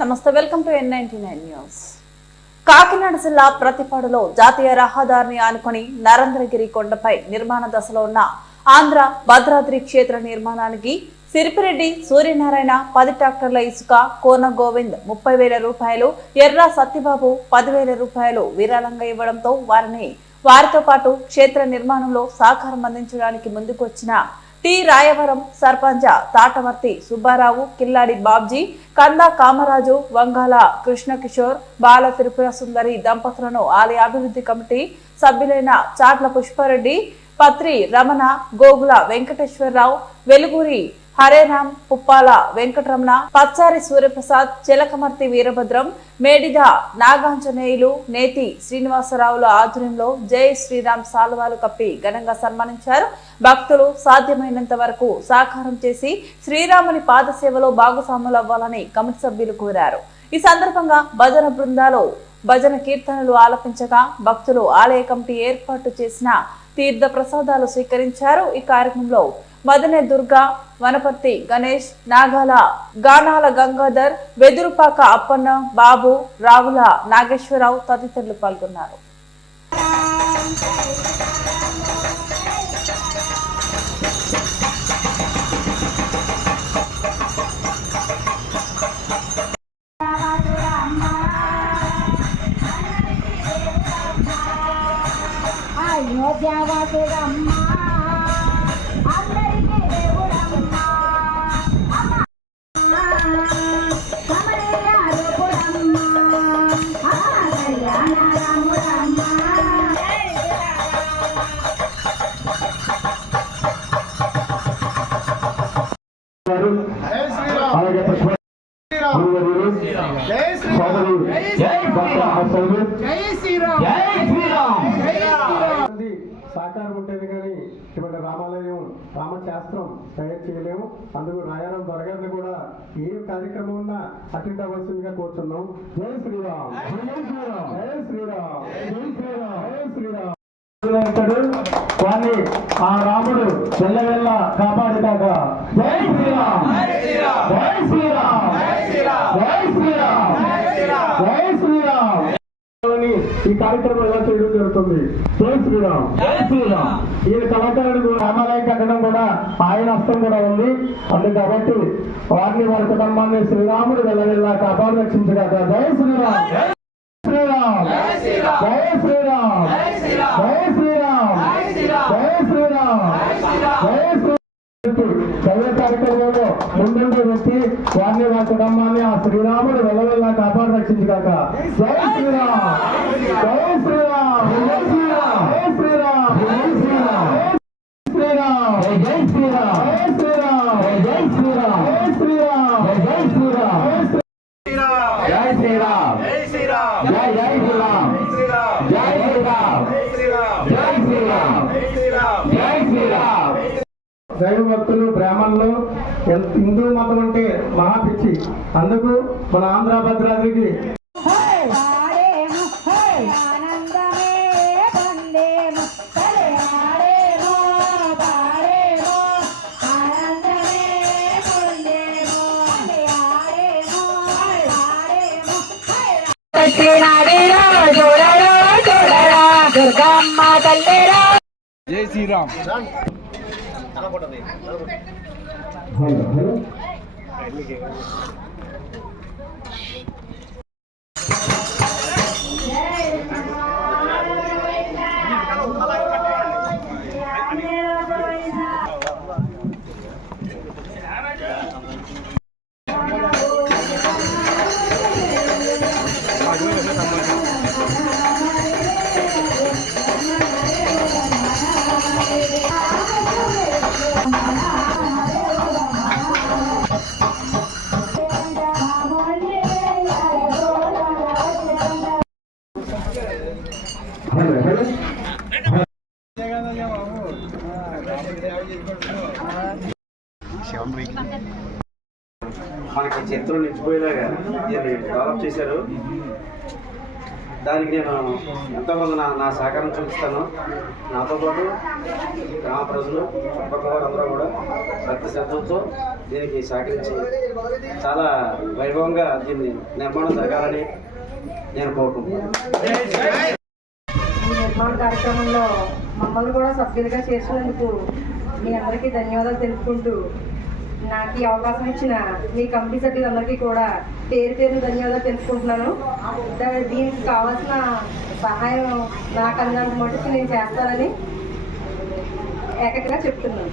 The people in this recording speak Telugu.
నమస్తే, welcome to N99 news. Kakinada జిల్లా ప్రతిపాడులో జాతీయ రహదారిని ఆనుకొని నరేంద్రగిరి కొండపై నిర్మాణ దశలో ఉన్న ఆంధ్ర భద్రాద్రి క్షేత్ర నిర్మాణానికి సిరిపిరెడ్డి సూర్యనారాయణ 10 ట్రాక్టర్ల ఇసుక, కోన గోవింద్ 30,000 రూపాయలు, ఎర్ర సత్యబాబు 10,000 రూపాయలు విరాళంగా ఇవ్వడంతో వారితో పాటు క్షేత్ర నిర్మాణంలో సహకారం అందించడానికి ముందుకొచ్చిన టి రాయవరం సర్పంచ్ తాటవర్తి సుబ్బారావు, కిల్లాడి బాబ్జీ, కందా కామరాజు, వంగాల కృష్ణకిషోర్, బాల త్రిపుర సుందరి దంపతులను ఆలయ అభివృద్ధి కమిటీ సభ్యులైన చాట్ల పుష్పారెడ్డి, పత్రి రమణ, గోగుల వెంకటేశ్వరరావు, వెలుగురి హరేరాం, పుప్పాల వెంకటరమణ, పచ్చారి సూర్యప్రసాద్, చిలకమర్తి వీరభద్రం, మేడిద నాగాంజనేయులు, నేతి శ్రీనివాసరావుల ఆధ్వర్యంలో జై శ్రీరామ్ సాల్వాలు కప్పి ఘనంగా సన్మానించారు. భక్తులు సాధ్యమైనంత వరకు సహకారం చేసి శ్రీరాముని పాదసేవలో భాగస్వాములు అవ్వాలని కమిటీ సభ్యులు కోరారు. ఈ సందర్భంగా భజన బృందాలు భజన కీర్తనలు ఆలపించగా భక్తులు ఆలయ కమిటీ ఏర్పాటు చేసిన తీర్థ ప్రసాదాలు స్వీకరించారు. ఈ కార్యక్రమంలో మదనే దుర్గా, వనపర్తి గణేష్, నాగాల గానాల గంగాధర్, వెదురుపాక అప్పన్న, బాబు, రావుల నాగేశ్వరరావు తదితరులు పాల్గొన్నారు. సహకారం ఉంటేది కానీ ఇటువంటి రామాలయం రామశాస్త్రం తయారు చేయలేము. అందుకు రాయారం దొరగారిని కూడా ఏ కార్యక్రమం ఉన్నా అటెండ్ అవ్వాల్సిందిగా కోరుతున్నాం. జై శ్రీరామ్, జై శ్రీరామ్, జై శ్రీరామ్, జై శ్రీరామ్, జై శ్రీరామ్. వాణ్ణి ఆ రాముడు వెళ్ళవెళ్ళ కాపాడుతాక జై శ్రీరామ్, జై శ్రీరామ్, జై శ్రీరామ్, జై శ్రీరామ్. ఈ కార్యక్రమం ఎలా చేయడం జరుగుతుంది. జై శ్రీరామ్, జై శ్రీరామ్. ఈయన కళాకారుడు రామాలయం కట్టడం కూడా ఆయన హస్తం కూడా ఉంది. అందుకు కాబట్టి వారిని వారి కుటుంబాన్ని శ్రీరాముడు వెళ్ళవెళ్ళ కాపాడు రక్షించగాక. జై శ్రీరామ్, జై శ్రీరామ్, జై శ్రీరామ్, జై శ్రీరామ్, జై శ్రీరామ్, జై శ్రీరామ్. చదివే కార్యక్రమంలో ముందుండే వ్యక్తి వారిని వారి కుటుంబాన్ని ఆ శ్రీరాముడు వెళ్ళవెళ్ళ కాపాడు రక్షించగాక. జై శ్రీరామ్, జై శ్రీరామ్, జై శ్రీరామ్, జై శ్రీరామ్, జై శ్రీరామ్, జై శ్రీరామ్, జై శ్రీరామ్, జై శ్రీరామ్, జై శ్రీరామ్, జై శ్రీరామ్, జై శ్రీరామ్, జై శ్రీరామ్, జై జై శ్రీరామ్, జై శ్రీరామ్, జై శ్రీరామ్, జై శ్రీరామ్. దైవ భక్తులు బ్రాహ్మణులు హిందూ మతం అంటే మహాపిచ్చి. అందుకు మన ఆంధ్ర భద్రాద్రికి జై శ్రీరామ్. మనకి చరిత్రలో నిలిచిపోయేలాగా డెవలప్ చేశారు. దానికి నేను ఎంతోమంది నా సహకారం చూపిస్తాను. నాతో పాటు గ్రామ ప్రజలు చుట్టుపక్కల వారందరూ కూడా భక్తి శ్రద్ధలతో దీనికి సహకరించి చాలా వైభవంగా దీన్ని నిర్మాణం జరగాలని నేను కోరుకుంటున్నాను. ఈ నిర్మాణ కార్యక్రమంలో మమ్మల్ని కూడా సభ్యులుగా చేసినందుకు మీ అందరికీ ధన్యవాదాలు తెలుపుకుంటూ నాకు ఈ అవకాశం ఇచ్చిన మీ కమిటీ సభ్యులందరికీ కూడా పేరు పేరు ధన్యవాదాలు తెలుపుకుంటున్నాను. దీనికి కావాల్సిన సహాయం నాకు అందినంత మటుకు నేను చేస్తానని ఏకగ్రహంగా చెప్తున్నాను.